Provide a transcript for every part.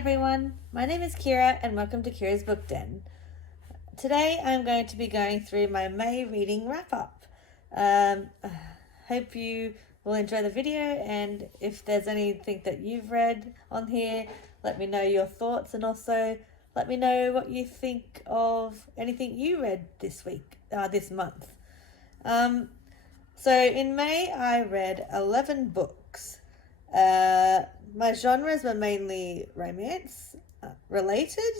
everyone, my name is Kira and welcome to Kira's Book Den. Today I'm going to be going through my May reading wrap up. Hope you will enjoy the video, and if there's anything that you've read on here, let me know your thoughts, and also let me know what you think of anything you read this month. So in May I read 11 books. My genres were mainly romance related,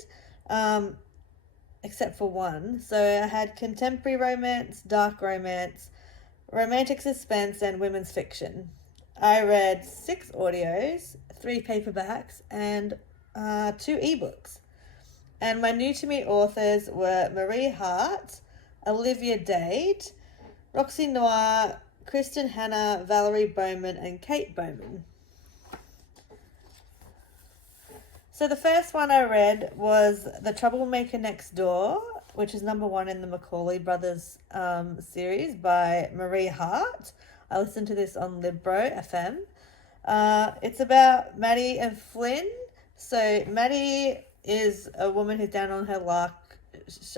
except for one. So I had contemporary romance, dark romance, romantic suspense, and women's fiction. I read 6 audios, 3 paperbacks, and 2 ebooks. And my new to me authors were Marie Hart, Olivia Dade, Roxy Noir, Kristen Hanna, Valerie Bowman, and Kate Bowman. So the first one I read was The Troublemaker Next Door, which is number 1 in the Macaulay Brothers series by Marie Hart. I listened to this on Libro FM. It's about Maddie and Flynn. So Maddie is a woman who's down on her luck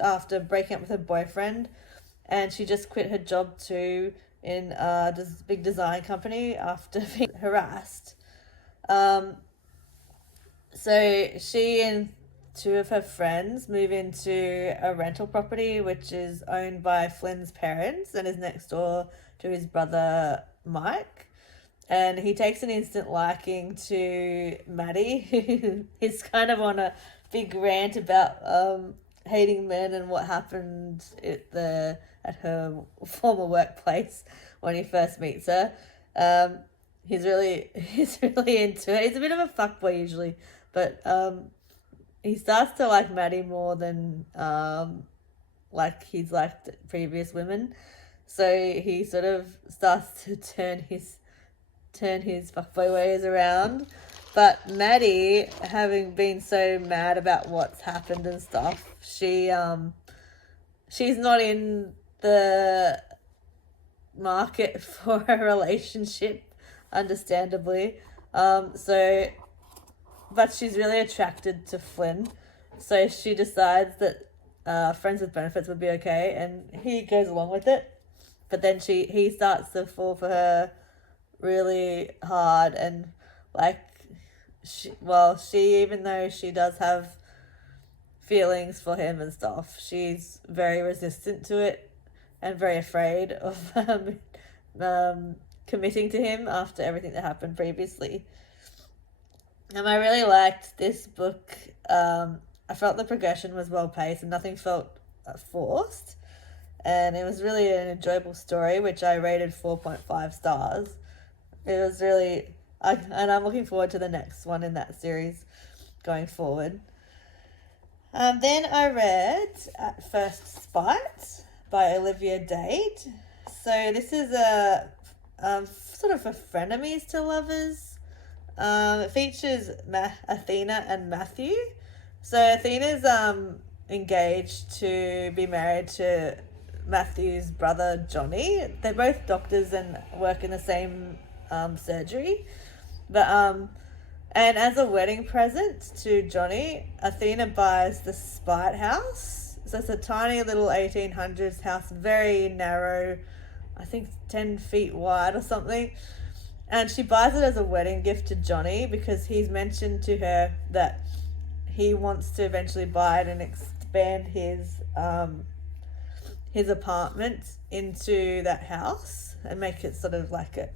after breaking up with her boyfriend, and she just quit her job too in this big design company after being harassed. So she and 2 of her friends move into a rental property which is owned by Flynn's parents and is next door to his brother Mike. And he takes an instant liking to Maddie, who is kind of on a big rant about hating men and what happened at her former workplace when he first meets her. He's really into it. He's a bit of a fuckboy usually, but he starts to like Maddie more than like he's liked previous women. So he sort of starts to turn his fuckboy ways around. But Maddie, having been so mad about what's happened and stuff, she's not in the market for a relationship, understandably. But she's really attracted to Flynn, so she decides that friends with benefits would be okay, and he goes along with it. But then he starts to fall for her really hard, and she, even though she does have feelings for him and stuff, she's very resistant to it and very afraid of committing to him after everything that happened previously. And I really liked this book. I felt the progression was well paced and nothing felt forced. And it was really an enjoyable story, which I rated 4.5 stars. It was really... and I'm looking forward to the next one in that series going forward. Then I read At First Spite by Olivia Dade. So this is a sort of a frenemies to lovers. It features Athena and Matthew. So Athena's engaged to be married to Matthew's brother Johnny. They're both doctors and work in the same surgery. But and as a wedding present to Johnny, Athena buys the Spite House. So it's a tiny little 1800s house, very narrow, I think 10 feet wide or something. And she buys it as a wedding gift to Johnny because he's mentioned to her that he wants to eventually buy it and expand his apartment into that house and make it sort of like a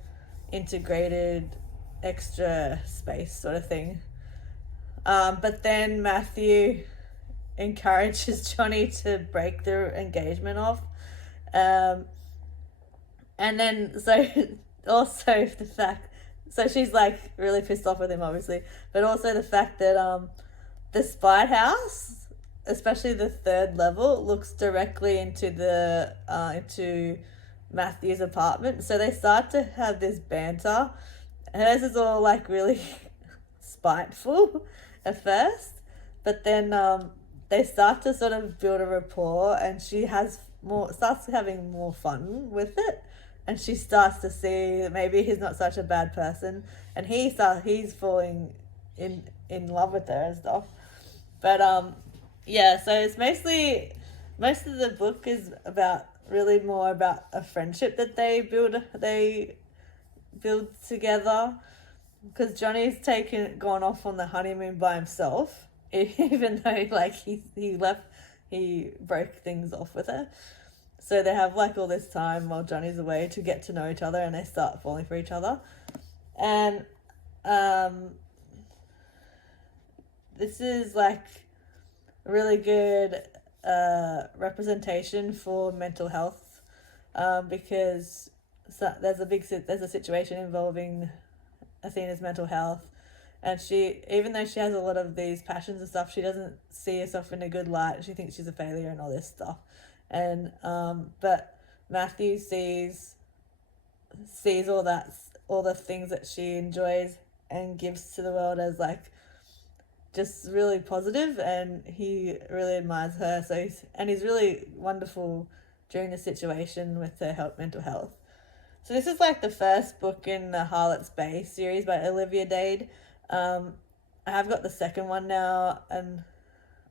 integrated extra space sort of thing. But then Matthew encourages Johnny to break the engagement off. And then also the fact, so she's like really pissed off with him obviously, but also the fact that the Spite House, especially the 3rd level, looks directly into into Matthew's apartment. So they start to have this banter. Hers is all like really spiteful at first, but then they start to sort of build a rapport, and she starts having more fun with it. And she starts to see that maybe he's not such a bad person, and he's falling in love with her and stuff. But yeah, so it's mostly most of the book is about really more about a friendship that they build together, because Johnny's gone off on the honeymoon by himself, even though like he broke things off with her. So they have like all this time while Johnny's away to get to know each other, and they start falling for each other. And this is like a really good representation for mental health, because there's a situation involving Athena's mental health, and she, even though she has a lot of these passions and stuff, she doesn't see herself in a good light. She thinks she's a failure and all this stuff. And but Matthew sees all the things that she enjoys and gives to the world as like just really positive, and he really admires her. So he's really wonderful during the situation with her mental health. So this is like the first book in the Harlot's Bay series by Olivia Dade. I have got the second one now, and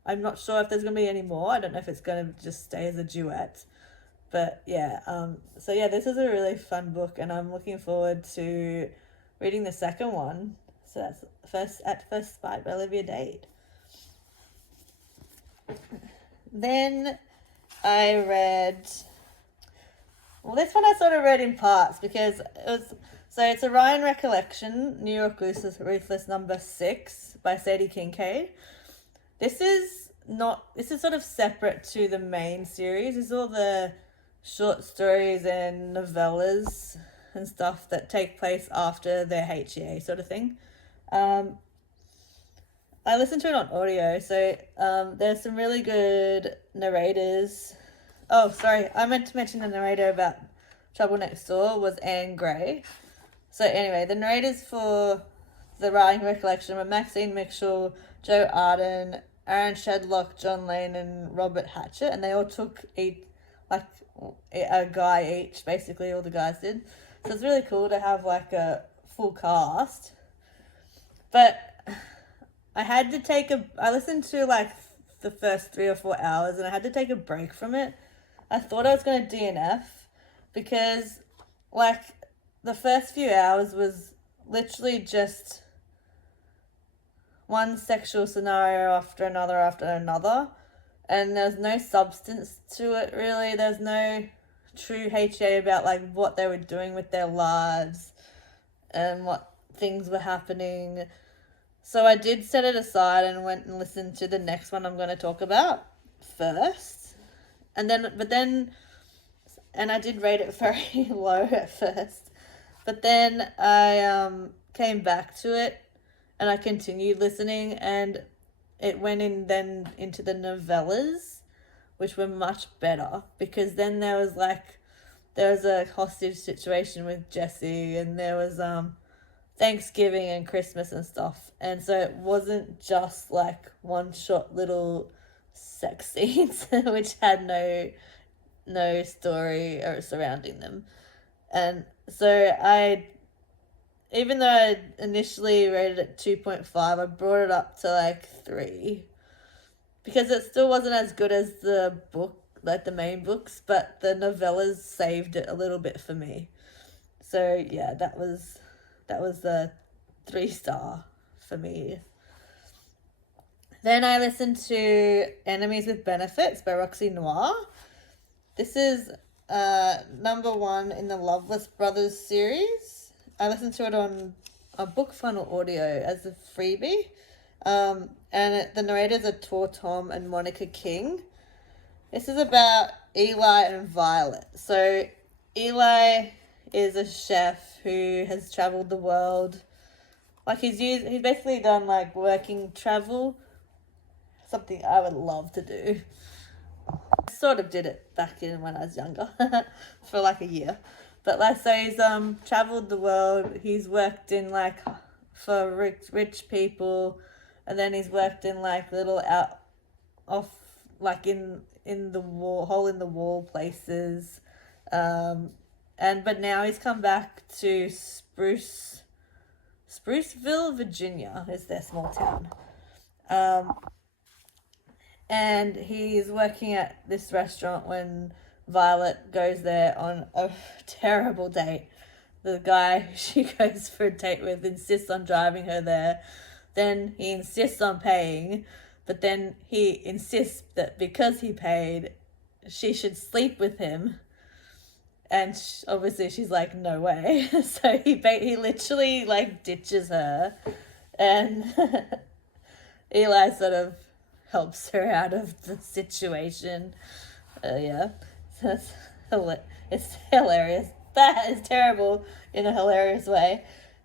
I'm not sure if there's going to be any more. I don't know if it's going to just stay as a duet. But yeah, so yeah, this is a really fun book, and I'm looking forward to reading the second one. So that's At First Sight by Olivia Dade. Then I read... Well, this one I sort of read in parts because it's Orion Recollection, New York Ruthless number 6 by Sadie Kincaid. This is sort of separate to the main series. It's all the short stories and novellas and stuff that take place after their HEA sort of thing. I listened to it on audio, so there's some really good narrators. Oh, sorry, I meant to mention the narrator about Trouble Next Door was Anne Gray. So anyway, the narrators for the Writing Recollection were Maxine Mitchell, Joe Arden, Aaron Shedlock, John Lane, and Robert Hatchett, and they all took a guy each, basically all the guys did. So it's really cool to have like a full cast. But I listened to like the first 3 or 4 hours, and I had to take a break from it. I thought I was going to DNF because like the first few hours was literally just one sexual scenario after another, and there's no substance to it really. There's no true HA about like what they were doing with their lives and what things were happening. So I did set it aside and went and listened to the next one I'm going to talk about first. And I did rate it very low at first, but then I came back to it and I continued listening, and it went into the novellas, which were much better, because then there was a hostage situation with Jesse, and there was Thanksgiving and Christmas and stuff, and so it wasn't just like one shot little sex scenes which had no story or surrounding them. And so even though I initially rated it 2.5, I brought it up to like 3, because it still wasn't as good as the book, like the main books, but the novellas saved it a little bit for me. So yeah, that was the 3-star for me. Then I listened to Enemies with Benefits by Roxy Noir. This is number 1 in the Loveless Brothers series. I listened to it on a Book Funnel audio as a freebie. The narrators are Tor Tom and Monica King. This is about Eli and Violet. So Eli is a chef who has traveled the world. Like he's basically done like working travel, something I would love to do. I sort of did it back when I was younger for like a year. But like, so he's traveled the world. He's worked in like for rich people, and then he's worked in like little in the wall, hole in the wall places. But now he's come back to Spruce Spruceville, Virginia is their small town. And he's working at this restaurant when Violet goes there on a terrible date. The guy she goes for a date with insists on driving her there. Then he insists on paying, but then he insists that because he paid, she should sleep with him. And obviously she's like, no way. So he literally like ditches her, and Eli sort of helps her out of the situation. Yeah, so it's hilarious. That is terrible in a hilarious way.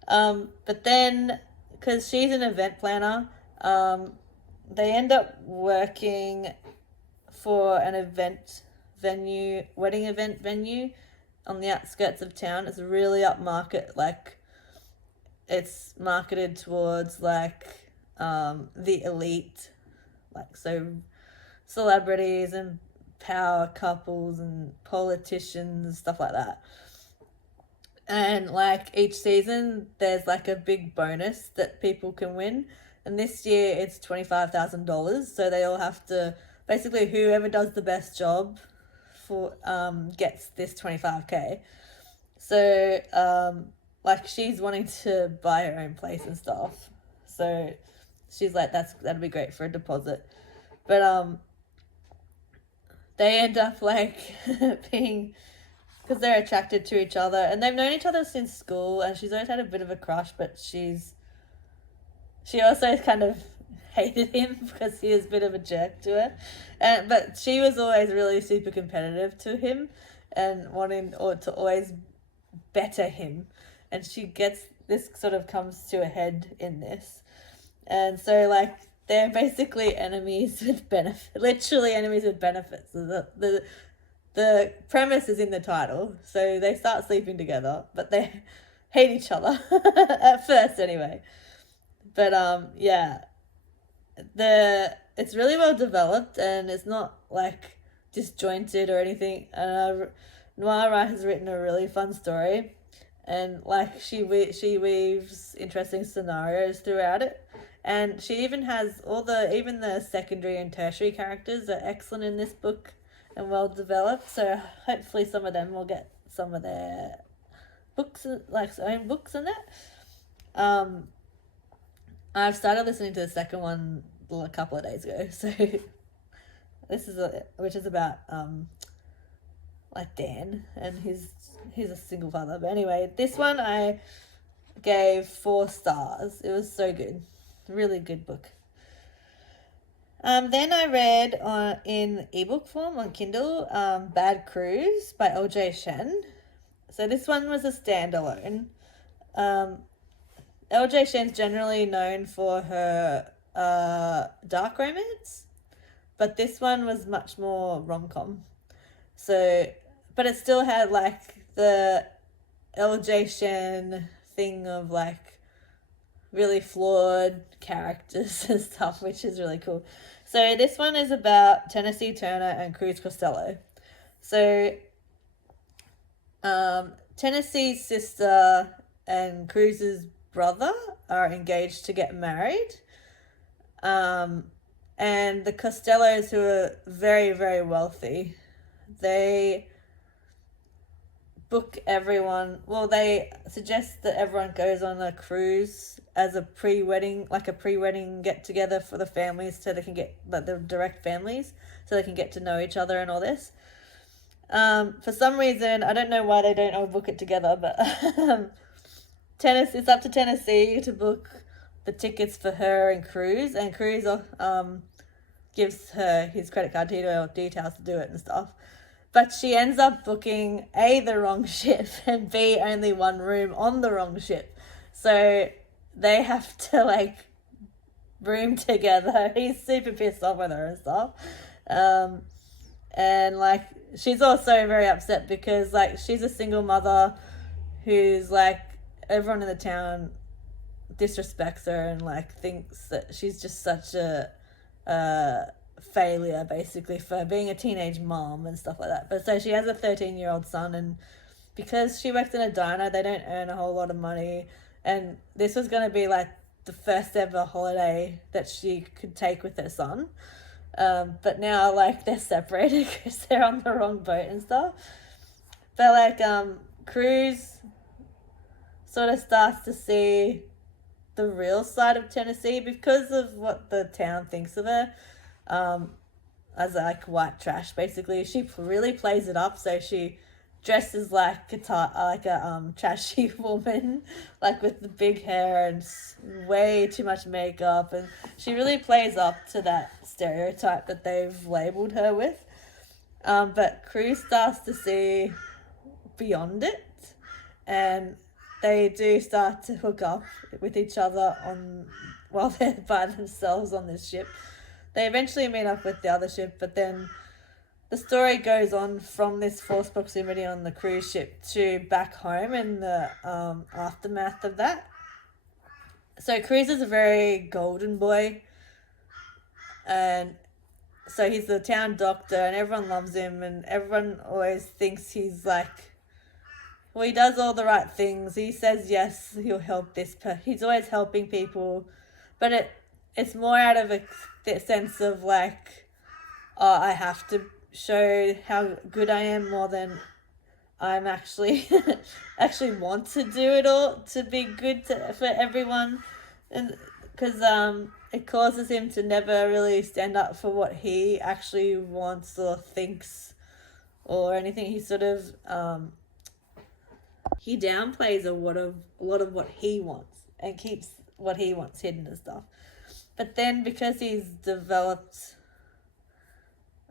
But then, because she's an event planner, they end up working for an wedding event venue on the outskirts of town. It's really upmarket, like it's marketed towards like the elite, like so celebrities and power couples and politicians and stuff like that. And like each season there's like a big bonus that people can win, and this year it's $25,000. So they all have to, basically whoever does the best job for gets this 25K. So like she's wanting to buy her own place and stuff, so she's like, that'd be great for a deposit. But they end up like being, because they're attracted to each other and they've known each other since school, and she's always had a bit of a crush, but she also kind of hated him because he was a bit of a jerk to her. But she was always really super competitive to him and wanting to always better him. And this sort of comes to a head in this. And so like they're basically enemies with benefits, literally enemies with benefits. The premise is in the title. So they start sleeping together, but they hate each other at first anyway. But yeah, it's really well developed and it's not like disjointed or anything. Noir has written a really fun story, and like she weaves interesting scenarios throughout it, and she even has even the secondary and tertiary characters are excellent in this book and well developed. So hopefully some of them will get some of their books, like own books in it. I've started listening to the second one a couple of days ago, so this is which is about like Dan, and he's a single father. But anyway, this one I gave 4 stars. It was so good, really good book. Then I read in ebook form on Kindle, Bad Cruise by LJ Shen. So this one was a standalone. LJ Shen's generally known for her dark romance, but this one was much more rom-com. So, but it still had like the LJ Shen thing of like really flawed characters and stuff, which is really cool. So this one is about Tennessee Turner and Cruz Costello. So Tennessee's sister and Cruz's brother are engaged to get married. And the Costellos, who are very, very wealthy, they book everyone. Well, they suggest that everyone goes on a cruise as a pre-wedding get-together for the families, so they can get, like, the direct families, so they can get to know each other and all this. For some reason, I don't know why they don't all book it together, but it's up to Tennessee to book the tickets for her and Cruz, and Cruz gives her his credit card details to do it and stuff. But she ends up booking A, the wrong ship, and B, only one room on the wrong ship. So they have to like room together. He's super pissed off with her and stuff. And like she's also very upset because like she's a single mother who's like, everyone in the town disrespects her and like thinks that she's just such a failure basically for being a teenage mom and stuff like that. But so she has a 13-year-old son, and because she works in a diner, they don't earn a whole lot of money, and this was going to be like the first ever holiday that she could take with her son. But now like they're separated because they're on the wrong boat and stuff. But like Cruz sort of starts to see the real side of Tennessee because of what the town thinks of her, as like white trash. Basically, she really plays it up. So she dresses like a trashy woman, like with the big hair and way too much makeup, and she really plays up to that stereotype that they've labeled her with. But Cruz starts to see beyond it, and they do start to hook up with each other while they're by themselves on this ship. They eventually meet up with the other ship, but then the story goes on from this forced proximity on the cruise ship to back home in the aftermath of that. So Cruz is a very golden boy, and so he's the town doctor, and everyone loves him, and everyone always thinks he's like, well, he does all the right things. He says yes, he'll help he's always helping people, but it's more out of a sense of like, oh, I have to show how good I am more than I'm actually want to do it all to be good for everyone, and because it causes him to never really stand up for what he actually wants or thinks or anything. He sort of he downplays a lot of what he wants and keeps what he wants hidden and stuff. But then because he's developed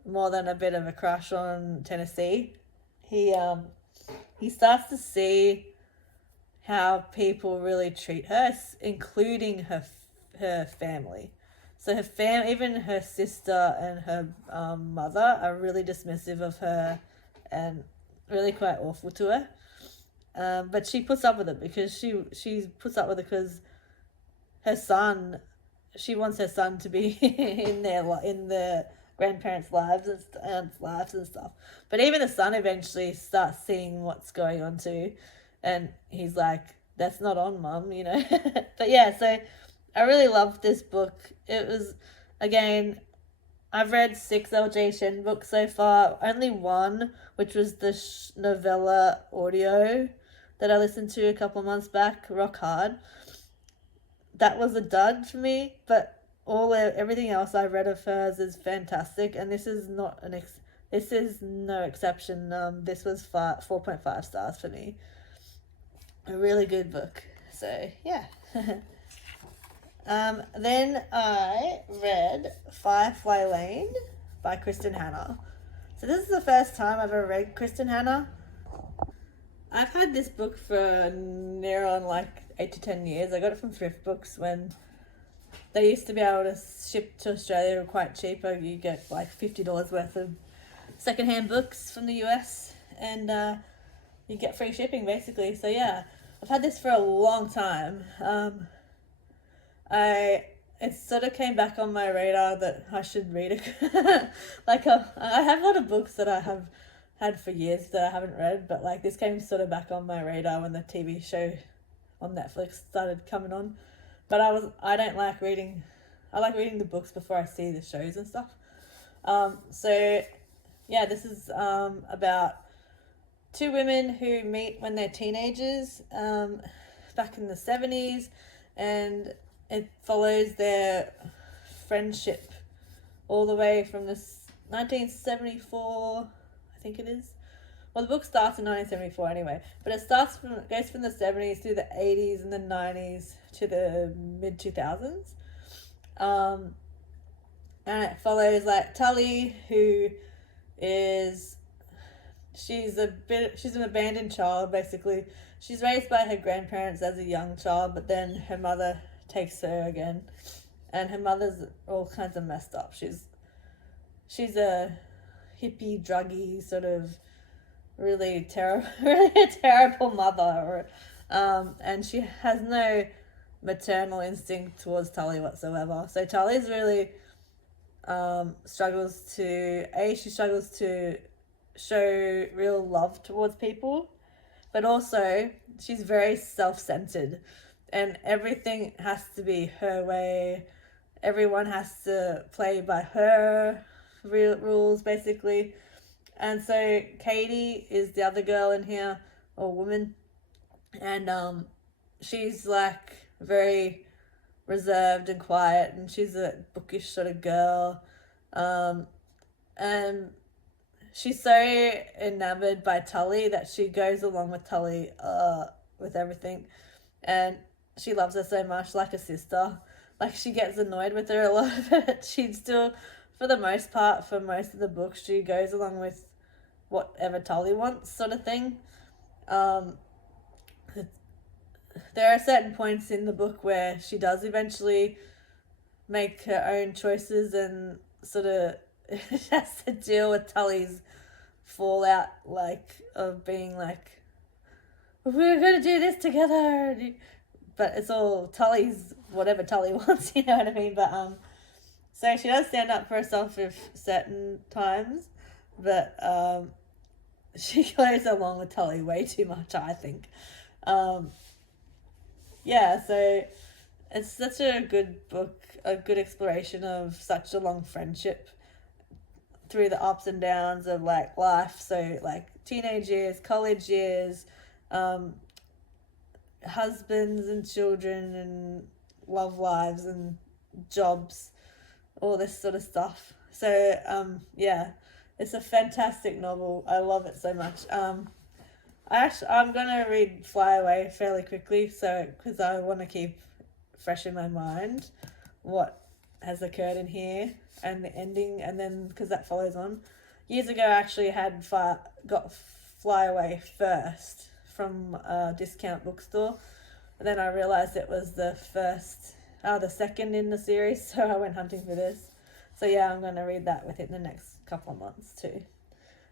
more than a bit of a crush on Tennessee, he starts to see how people really treat her, including her family. So even her sister and her mother are really dismissive of her and really quite awful to her. But she puts up with it because she puts up with it because her son, she wants her son to be in the grandparents' lives and stuff. But even the son eventually starts seeing what's going on too, and he's like, "That's not on, Mum," you know. But yeah, so I really loved this book. It was, again, I've read 6 LJ Shen books so far. Only one, which was the novella audio that I listened to a couple months back, Rock Hard. That was a dud for me, but everything else I read of hers is fantastic, and this is not this is no exception. This was 4.5 stars for me. A really good book. So yeah. Then I read Firefly Lane by Kristen Hanna. So this is the first time I've ever read Kristen Hanna. I've had this book for near on like 8 to 10 years. I got it from Thrift Books when they used to be able to ship to Australia quite cheap. You get like $50 worth of secondhand books from the US, and you get free shipping basically. So yeah, I've had this for a long time. It sort of came back on my radar that I should read it. Like I have a lot of books that I have had for years that I haven't read, but like this came sort of back on my radar when the TV show on Netflix started coming on. But I don't like reading. I like reading the books before I see the shows and stuff. So yeah, this is about 2 women who meet when they're teenagers, back in the 70s, and it follows their friendship all the way from this 1974, I think it is. Well, the book starts in 1974 anyway, but it goes from the 70s through the 80s and the 90s to the mid 2000s. And it follows like Tully, who she's an abandoned child basically. She's raised by her grandparents as a young child, but then her mother takes her again, and her mother's all kinds of messed up. She's a hippie, druggy, sort of really a terrible mother, and she has no maternal instinct towards Tully whatsoever. So Tully's really struggles to show real love towards people, but also she's very self-centered. and everything has to be her way. Everyone has to play by her rules, basically. And so Katie is the other girl in here, or woman, and she's like very reserved and quiet, and she's a bookish sort of girl, and she's so enamored by Tully that she goes along with Tully with everything, and she loves her so much, like a sister. Like, she gets annoyed with her a lot, but she still, for the most part, for most of the book, she goes along with whatever Tully wants, sort of thing. There are certain points in the book where she does eventually make her own choices and sort of has to deal with Tully's fallout, like, of being like, we're going to do this together. But it's all Tully's, whatever Tully wants, you know what I mean? But, so she does stand up for herself with certain times, but, she goes along with Tully way too much, I think. Yeah, so it's such a good book, a good exploration of such a long friendship through the ups and downs of like life. So like teenage years, college years, husbands and children and love lives and jobs, all this sort of stuff. So yeah, it's a fantastic novel. I love it so much. I'm gonna read Fly Away fairly quickly, so because I want to keep fresh in my mind what has occurred in here and the ending, and then because that follows on. Years ago, I actually got Fly Away first from a discount bookstore, and then I realized it was the second in the series, so I went hunting for this. So yeah, I'm gonna read that within the next couple of months too.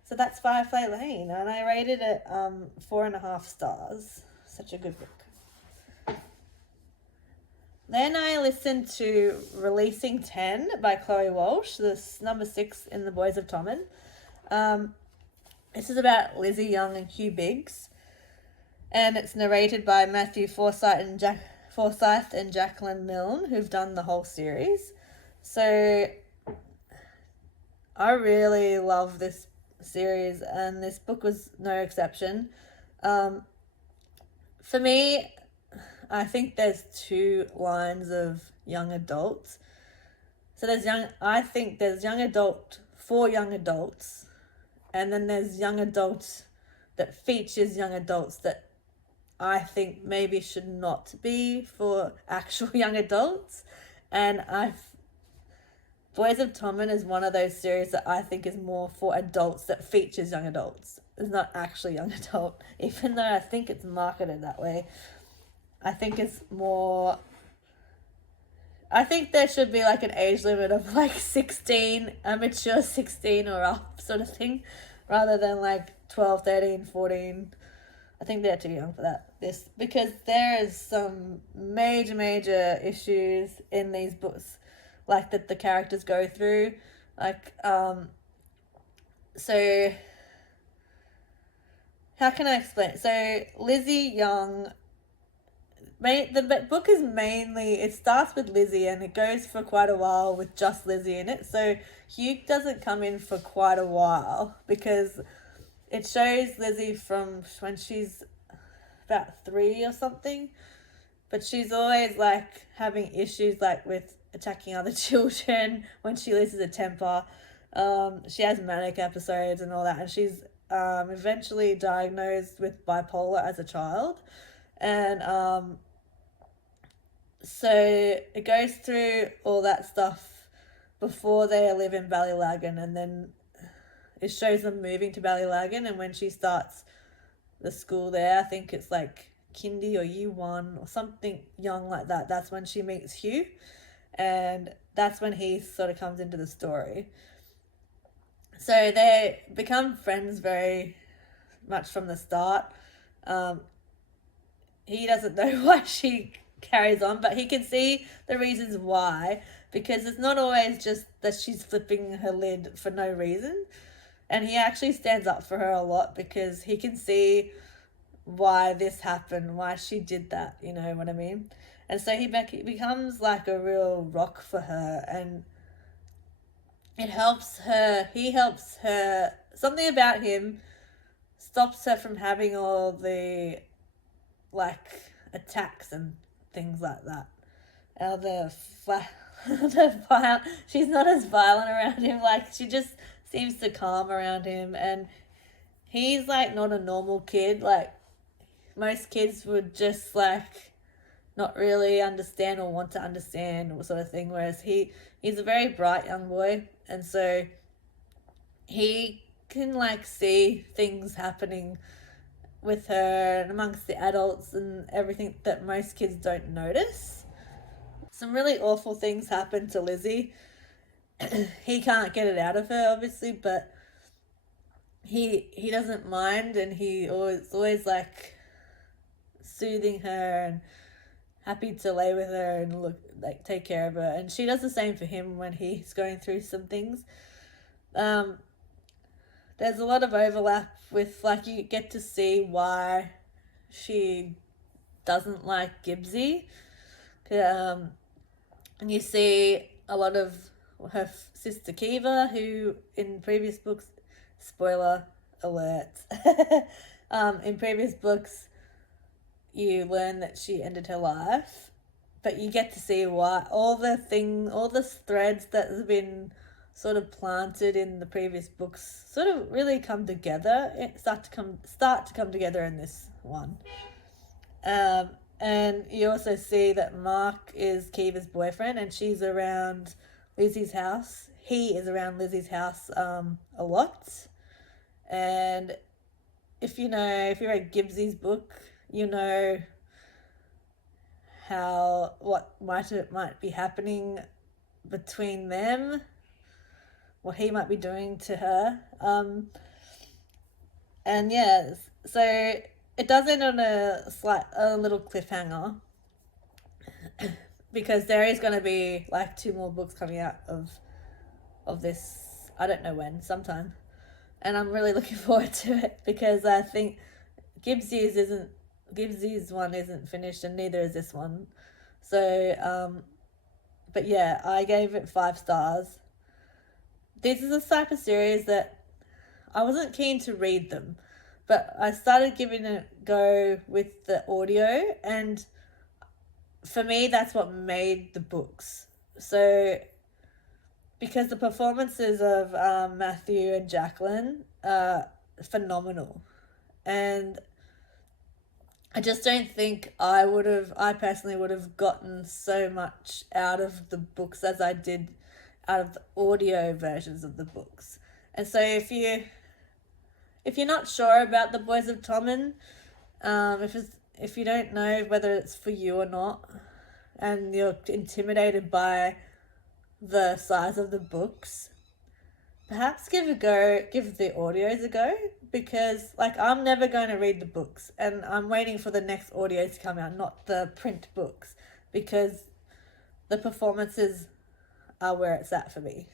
So that's Firefly Lane, and I rated it 4.5 stars. Such a good book. Then I listened to Releasing 10 by Chloe Walsh, this number 6 in The Boys of Tommen. This is about Lizzie Young and Hugh Biggs, and it's narrated by Matthew Forsyth and Jacqueline Milne, who've done the whole series. So I really love this series, and this book was no exception. For me, I think there's 2 lines of young adults. So there's young adult for young adults, and then there's young adults that features young adults that I think maybe should not be for actual young adults. And Boys of Tommen is one of those series that I think is more for adults that features young adults. It's not actually young adult, even though I think it's marketed that way. I think it's more... I think there should be like an age limit of like 16, a mature 16 or up sort of thing, rather than like 12, 13, 14. I think they're too young for that. Because there is some major issues in these books, like that the characters go through, like so how can I explain? So Lizzie Young, the book is mainly, it starts with Lizzie and it goes for quite a while with just Lizzie in it. So Hugh doesn't come in for quite a while because it shows Lizzie from when she's about 3 or something, but she's always like having issues like with attacking other children when she loses her temper. She has manic episodes and all that, and she's eventually diagnosed with bipolar as a child. And so it goes through all that stuff before they live in Ballylagan, and then it shows them moving to Ballylagan, and when she starts the school there, I think it's like kindy or year 1 or something young like that, that's when she meets Hugh, and that's when he sort of comes into the story. So they become friends very much from the start. He doesn't know why she carries on, but he can see the reasons why, because it's not always just that she's flipping her lid for no reason. And he actually stands up for her a lot because he can see why this happened, why she did that, you know what I mean? And so he becomes like a real rock for her, and he helps her, something about him stops her from having all the like attacks and things like that. She's not as violent around him, like she just seems to calm around him, and he's like not a normal kid. Like most kids would just like not really understand or want to understand or sort of thing, whereas he's a very bright young boy, and so he can like see things happening with her and amongst the adults and everything that most kids don't notice. Some really awful things happen to Lizzie. He can't get it out of her, obviously, but he doesn't mind, and he always like soothing her and happy to lay with her and look like take care of her, and she does the same for him when he's going through some things. There's a lot of overlap with, like, you get to see why she doesn't like Gibbsy. And you see a lot of her sister Kiva, who in previous books, spoiler alert, in previous books, you learn that she ended her life, but you get to see why all the threads that have been sort of planted in the previous books sort of really come together, start to come together in this one. And you also see that Mark is Kiva's boyfriend, and she's around Lizzie's house. He is around Lizzie's house a lot. And if you read Gibbsy's book, you know what might be happening between them, what he might be doing to her. And yeah, so it does end on a little cliffhanger, because there is going to be like 2 more books coming out of this. I don't know when, sometime, and I'm really looking forward to it, because I think Gibbsy's one isn't finished, and neither is this one. So but yeah, I gave it 5 stars. This is a type of series that I wasn't keen to read them, but I started giving it a go with the audio, and for me, that's what made the books. So, because the performances of Matthew and Jacqueline are phenomenal, and I just don't think I personally would have gotten so much out of the books as I did out of the audio versions of the books. And so if you're not sure about The Boys of Tommen, if you don't know whether it's for you or not, and you're intimidated by the size of the books, perhaps give the audios a go, because like I'm never going to read the books, and I'm waiting for the next audio to come out, not the print books, because the performances are where it's at for me.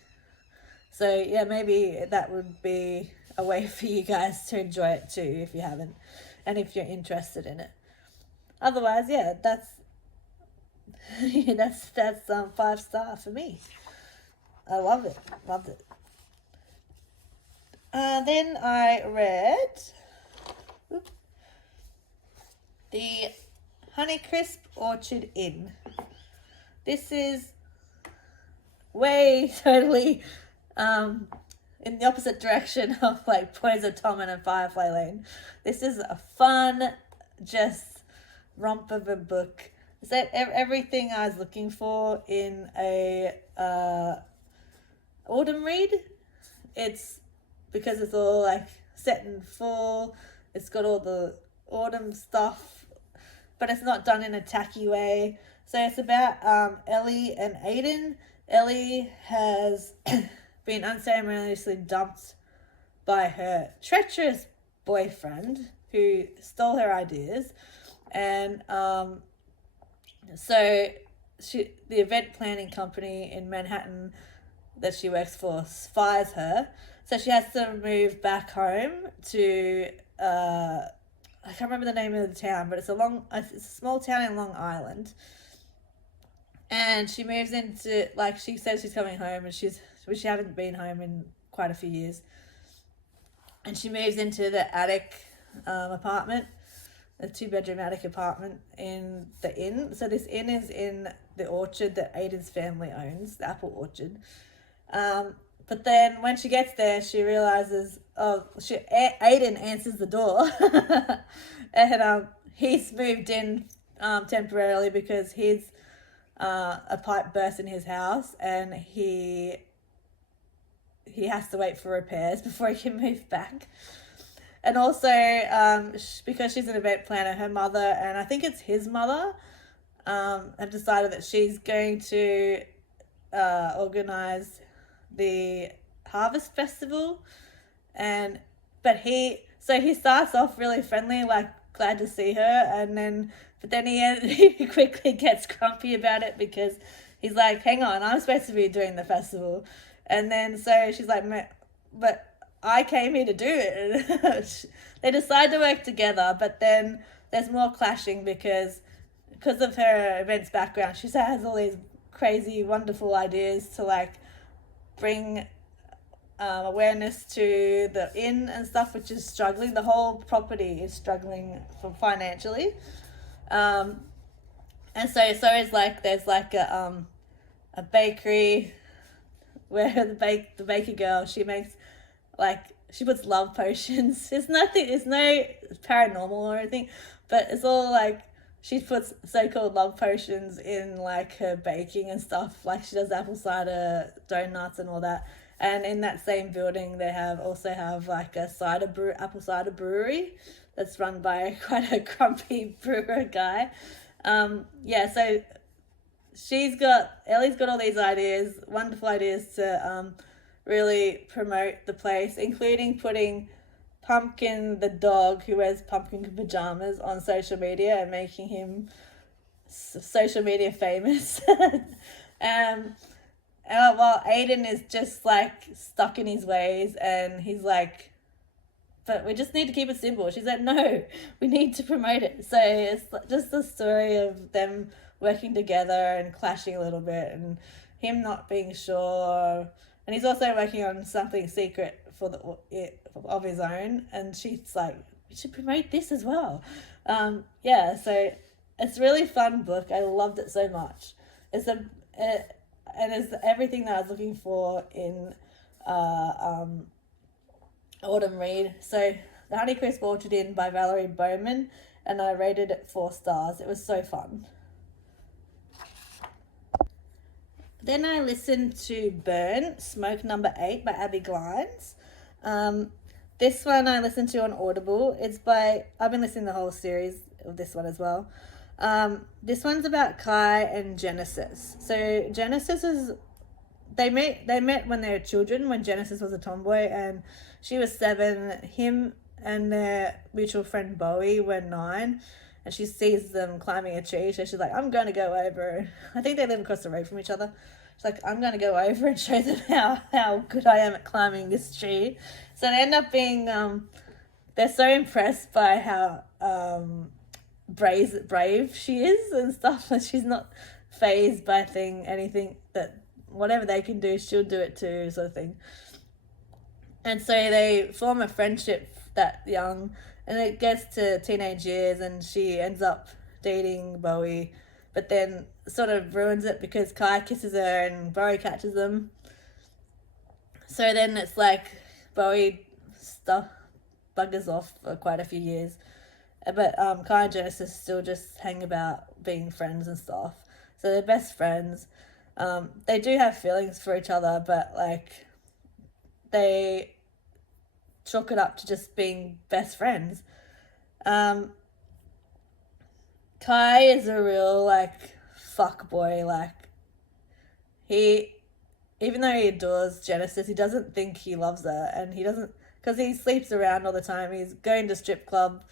So yeah, maybe that would be a way for you guys to enjoy it too, if you haven't, and if you're interested in it. Otherwise, yeah, that's 5-star for me. I loved it. Then I read the Honeycrisp Orchard Inn. This is way totally in the opposite direction of like Boys of Tommen and Firefly Lane. This is a fun, just romp of a book. It's everything I was looking for in a autumn read. It's because it's all like set in fall. It's got all the autumn stuff, but it's not done in a tacky way. So it's about Ellie and Aiden. Ellie has been unceremoniously dumped by her treacherous boyfriend who stole her ideas, and so the event planning company in Manhattan that she works for fires her, so she has to move back home to I can't remember the name of the town, but it's a small town in Long Island. And she moves into, like, she says she's coming home, and she hadn't been home in quite a few years. And she moves into the attic apartment, a 2-bedroom attic apartment in the inn. So this inn is in the orchard that Aiden's family owns, the apple orchard. But then when she gets there, she realizes, Aiden answers the door, and he's moved in temporarily because a pipe burst in his house, and he has to wait for repairs before he can move back. And also, because she's an event planner, her mother, and I think it's his mother, have decided that she's going to organize the Harvest Festival. But he starts off really friendly, like glad to see her, but then he quickly gets grumpy about it because he's like, hang on, I'm supposed to be doing the festival. And then so she's like, but I came here to do it. They decide to work together, but then there's more clashing because of her events background. She has all these crazy, wonderful ideas to like bring awareness to the inn and stuff, which is struggling. The whole property is struggling financially. And so is like, there's like a bakery where the baker girl, she makes, like, she puts love potions. It's no paranormal or anything, but it's all like, she puts so-called love potions in like her baking and stuff. Like she does apple cider donuts and all that. And in that same building, they also have like a apple cider brewery that's run by quite a grumpy brewer guy. So Ellie's got all these ideas, wonderful ideas to really promote the place, including putting Pumpkin, the dog who wears pumpkin pajamas, on social media and making him social media famous. While Aiden is just like stuck in his ways, and he's like, but we just need to keep it simple. She's like, no, we need to promote it. So it's just the story of them working together and clashing a little bit, and him not being sure. And he's also working on something secret of his own, and she's like, we should promote this as well. So it's a really fun book. I loved it so much. It's everything that I was looking for in autumn read. So The Honeycrisp Orchard Inn by Valerie Bowman, and I rated it 4 stars. It was so fun. Then I listened to Burn, Smoke Number 8 by Abby Glines. This one I listened to on Audible. I've been listening to the whole series of this one as well. This one's about Kai and Genesis. So Genesis they met when they were children, when Genesis was a tomboy and she was 7. Him and their mutual friend Bowie were 9. And she sees them climbing a tree, so she's like, I'm going to go over. I think they live across the road from each other. She's like, I'm going to go over and show them how good I am at climbing this tree. So they end up being, they're so impressed by how brave she is and stuff. And she's not fazed by anything that whatever they can do, she'll do it too, sort of thing. And so they form a friendship that young. And it gets to teenage years and she ends up dating Bowie, but then sort of ruins it because Kai kisses her and Bowie catches them. So then it's like Bowie buggers off for quite a few years. But Kai and Genesis still just hang about being friends and stuff. So they're best friends. They do have feelings for each other, but like they chalk it up to just being best friends. Kai is a real like fuck boy. Like even though he adores Genesis, he doesn't think he loves her, and he doesn't, because he sleeps around all the time. He's going to strip club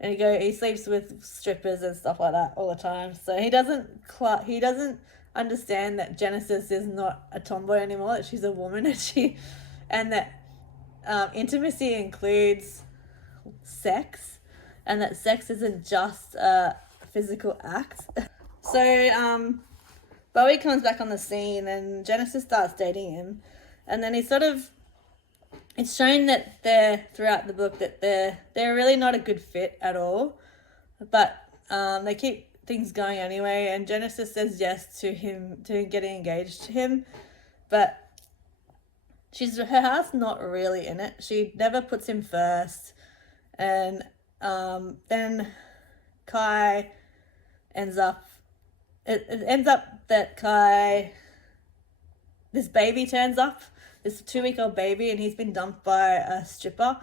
and he sleeps with strippers and stuff like that all the time. So he doesn't understand that Genesis is not a tomboy anymore, that she's a woman, and that intimacy includes sex, and that sex isn't just a physical act. So Bowie comes back on the scene and Genesis starts dating him, and then it's shown that throughout the book that they're really not a good fit at all, but they keep things going anyway, and Genesis says yes to him, to getting engaged to him, but her heart's not really in it. She never puts him first, and then Kai ends up. It ends up that this baby turns up, this 2-week-old baby, and he's been dumped by a stripper,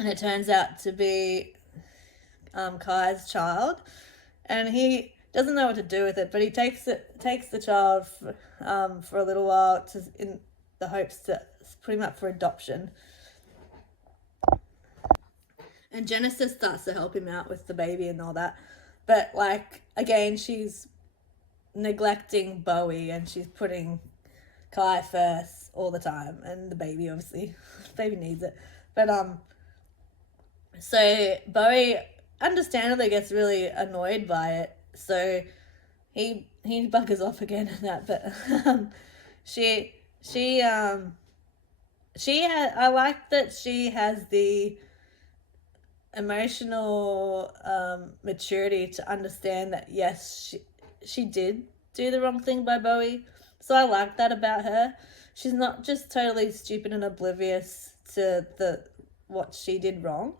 and it turns out to be Kai's child, and he doesn't know what to do with it, but he takes the child for a little while in the hopes to put him up for adoption. And Genesis starts to help him out with the baby and all that, but like again, she's neglecting Bowie and she's putting Kai first all the time, and the baby, obviously the baby needs it, but so Bowie understandably gets really annoyed by it, so he buggers off again and that, but I like that she has the emotional maturity to understand that yes, she did do the wrong thing by Bowie. So I like that about her. She's not just totally stupid and oblivious to what she did wrong.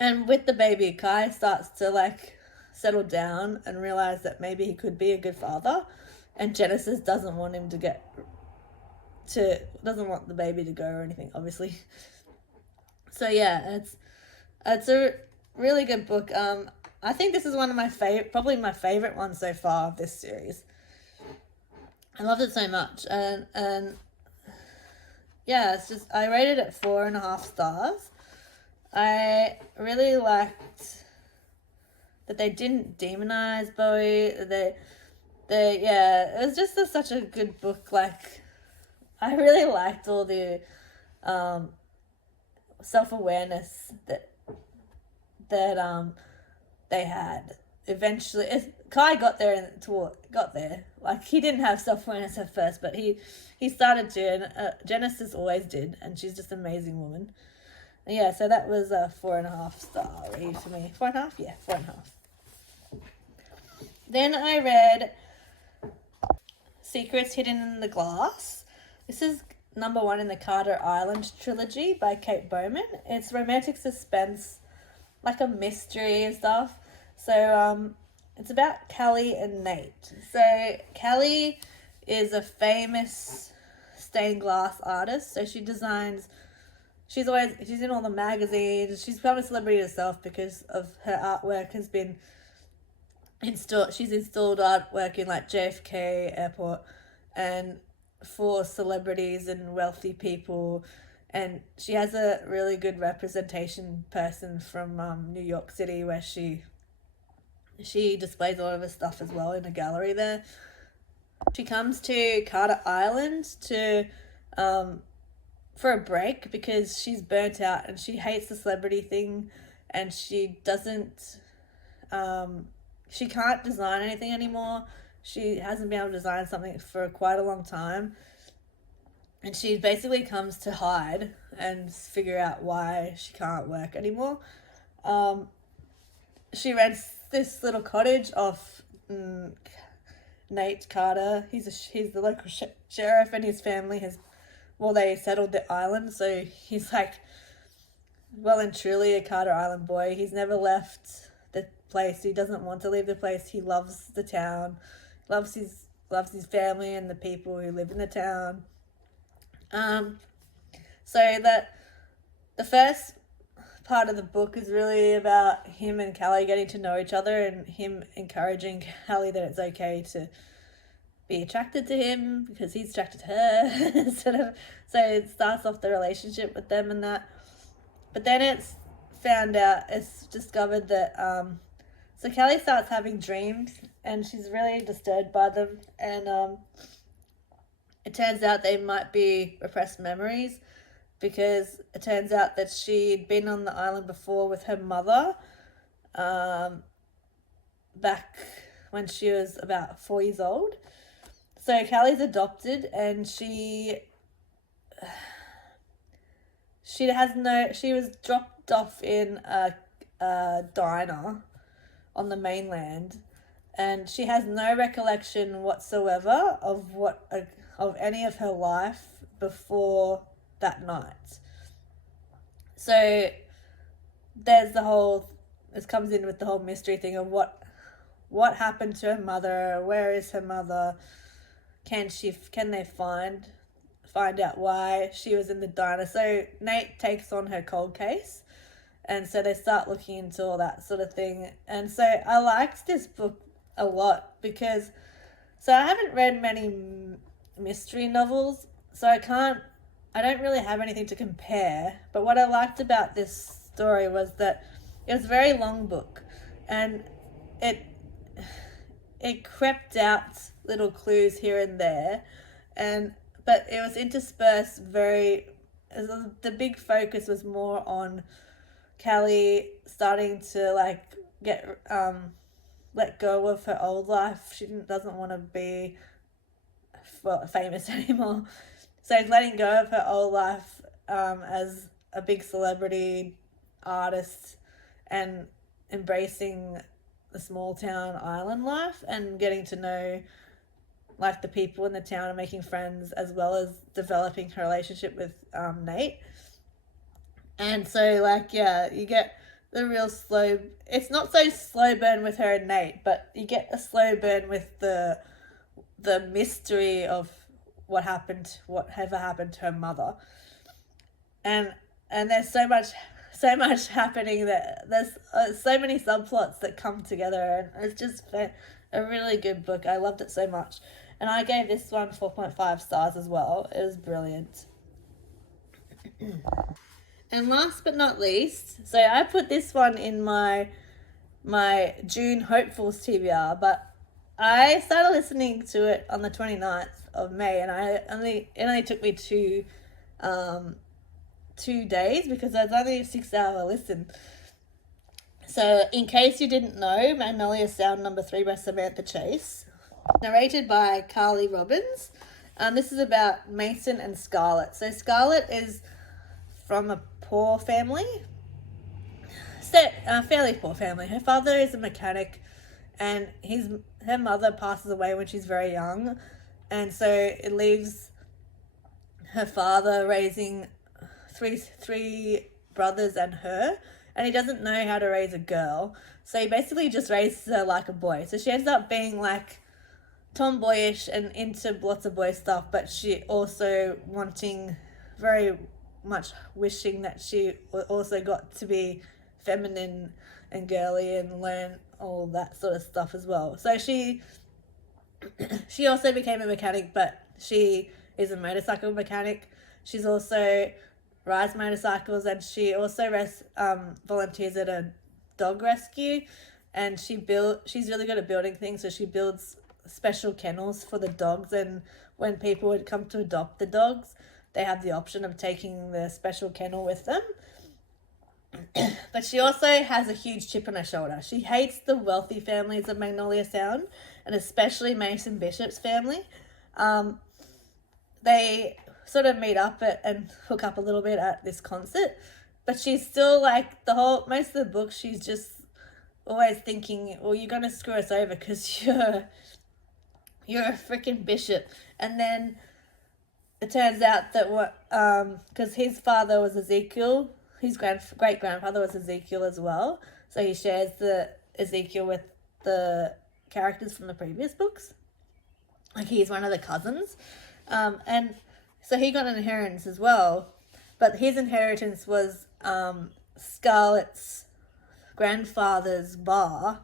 And with the baby, Kai starts to like settle down and realize that maybe he could be a good father, and Genesis doesn't want the baby to go or anything, obviously. So yeah, it's a really good book. I think this is one of my probably my favorite one so far of this series. I loved it so much, and yeah, it's just, I rated it 4.5 stars. I really liked that they didn't demonize Bowie. Yeah, it was just such a good book. Like, I really liked all the self-awareness that they had. Eventually, Kai got there like, he didn't have self-awareness at first, but he started to, and Genesis always did, and she's just an amazing woman. And yeah, so that was a 4.5 star read for me. 4.5? Yeah, 4.5. Then I read Secrets Hidden in the Glass. This is number 1 in the Carter Island trilogy by Kate Bowman. It's romantic suspense, like a mystery and stuff. So it's about Callie and Nate. So Callie is a famous stained glass artist. So she's in all the magazines. She's become a celebrity herself because of her artwork has been installed. She's installed artwork in like JFK Airport and for celebrities and wealthy people, and she has a really good representation person from New York City, where she displays a lot of her stuff as well in a gallery there. She comes to Carter Island to for a break because she's burnt out and she hates the celebrity thing, and she can't design anything anymore. She hasn't been able to design something for quite a long time, and she basically comes to hide and figure out why she can't work anymore. She rents this little cottage off Nate Carter. He's the local sheriff, and his family they settled the island, so he's like well and truly a Carter Island boy. He's never left the place. He doesn't want to leave the place. He loves the town, loves his family and the people who live in the town. So that the first part of the book is really about him and Callie getting to know each other, and him encouraging Callie that it's okay to be attracted to him because he's attracted to her. So it starts off the relationship with them and that. But then it's discovered that so Callie starts having dreams and she's really disturbed by them, and it turns out they might be repressed memories, because it turns out that she'd been on the island before with her mother, back when she was about 4 years old. So Callie's adopted, and she was dropped off in a diner on the mainland, and she has no recollection whatsoever of any of her life before that night. So there's this comes in with the whole mystery thing of what happened to her mother, where is her mother, can they find out why she was in the diner. So Nate takes on her cold case, and so they start looking into all that sort of thing. And so I liked this book a lot because, so I haven't read many mystery novels, so I don't really have anything to compare. But what I liked about this story was that it was a very long book, and it crept out little clues here and there, but it was interspersed the big focus was more on Callie starting to let go of her old life. She doesn't want to be famous anymore, so letting go of her old life as a big celebrity artist, and embracing the small town island life, and getting to know the people in the town and making friends, as well as developing her relationship with Nate. And so you get the real slow, it's not so slow burn with her and Nate, but you get a slow burn with the mystery of whatever happened to her mother. And there's so much happening, that there's so many subplots that come together, and it's just a really good book. I loved it so much, and I gave this one 4.5 stars as well. It was brilliant. And last but not least, so I put this one in my June hopefuls TBR, but I started listening to it on the 29th of May, and it only took me 2 days, because it was only a 6-hour listen. So, in case you didn't know, Magnolia Sound No. 3 by Samantha Chase, narrated by Carly Robbins. This is about Mason and Scarlett. So Scarlett is from a poor family, fairly poor family. Her father is a mechanic, and her mother passes away when she's very young, and so it leaves her father raising three brothers and her, and he doesn't know how to raise a girl, so he basically just raises her like a boy. So she ends up being tomboyish and into lots of boy stuff, but she also very much wishing that she also got to be feminine and girly and learn all that sort of stuff as well. So she also became a mechanic, but she is a motorcycle mechanic. She's also rides motorcycles, and she also volunteers at a dog rescue, and she's really good at building things. So she builds special kennels for the dogs, and when people would come to adopt the dogs, they have the option of taking the special kennel with them. But she also has a huge chip on her shoulder. She hates the wealthy families of Magnolia Sound, and especially Mason Bishop's family. They sort of meet up and hook up a little bit at this concert, but she's still most of the book, she's just always thinking, well, you're gonna screw us over because you're a freaking bishop. And then it turns out that because his father was Ezekiel, his great grandfather was Ezekiel as well, so he shares the Ezekiel with the characters from the previous books. He's one of the cousins, and so he got an inheritance as well, but his inheritance was Scarlett's grandfather's bar,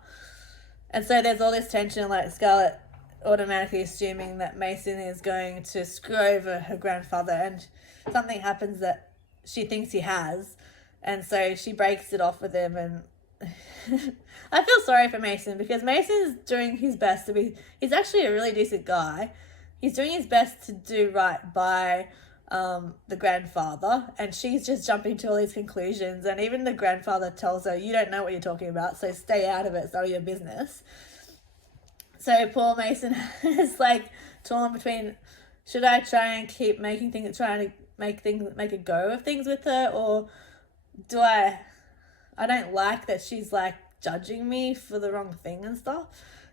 and so there's all this tension, Scarlett automatically assuming that Mason is going to screw over her grandfather, and something happens that she thinks he has, and so she breaks it off with him. And I feel sorry for Mason, because Mason's doing his best he's actually a really decent guy. He's doing his best to do right by the grandfather, and she's just jumping to all these conclusions, and even the grandfather tells her, you don't know what you're talking about, so stay out of it, it's none of your business. So poor Mason is like torn between, should I try and keep trying to make a go of things with her, or do I don't like that she's like judging me for the wrong thing and stuff.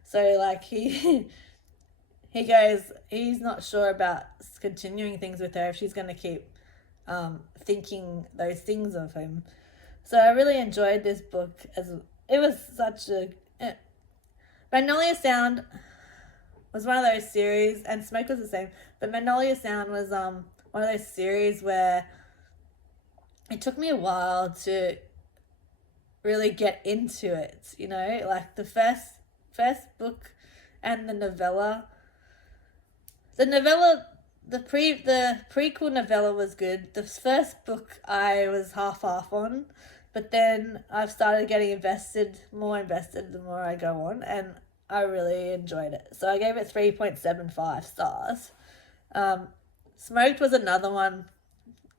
So like he he's not sure about continuing things with her if she's going to keep thinking those things of him. So I really enjoyed this book, as it was such a Magnolia Sound was one of those series, and Smoke was the same, but Magnolia Sound was one of those series where it took me a while to really get into it, you know, like the first book and the novella. The prequel novella was good. The first book I was half on, but then I've started getting more invested the more I go on, and I really enjoyed it. So I gave it 3.75 stars. Smoked was another one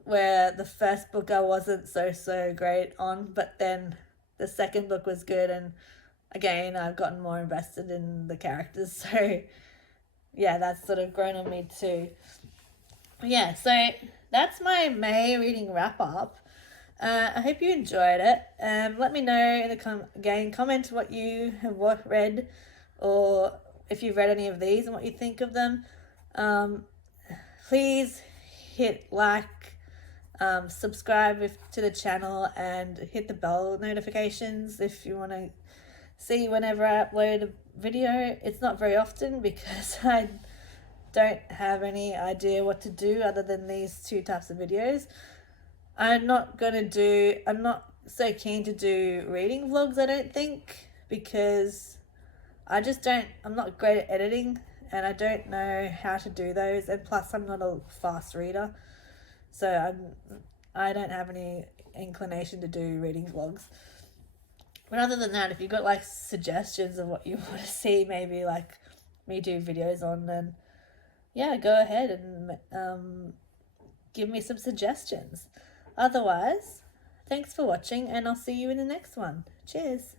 where the first book I wasn't so great on, but then the second book was good, and again I've gotten more invested in the characters, so yeah, that's sort of grown on me too. Yeah, so that's my May reading wrap up. I hope you enjoyed it. Let me know in the comment what you have read, or if you've read any of these and what you think of them. Please hit like, subscribe to the channel, and hit the bell notifications if you want to see whenever I upload a video. It's not very often because I don't have any idea what to do other than these two types of videos. I'm not so keen to do reading vlogs, I don't think, because I'm not great at editing, and I don't know how to do those, and plus I'm not a fast reader, so I don't have any inclination to do reading vlogs. But other than that, if you've got like suggestions of what you want to see, maybe like me do videos on, then yeah, go ahead and give me some suggestions. Otherwise, thanks for watching, and I'll see you in the next one. Cheers.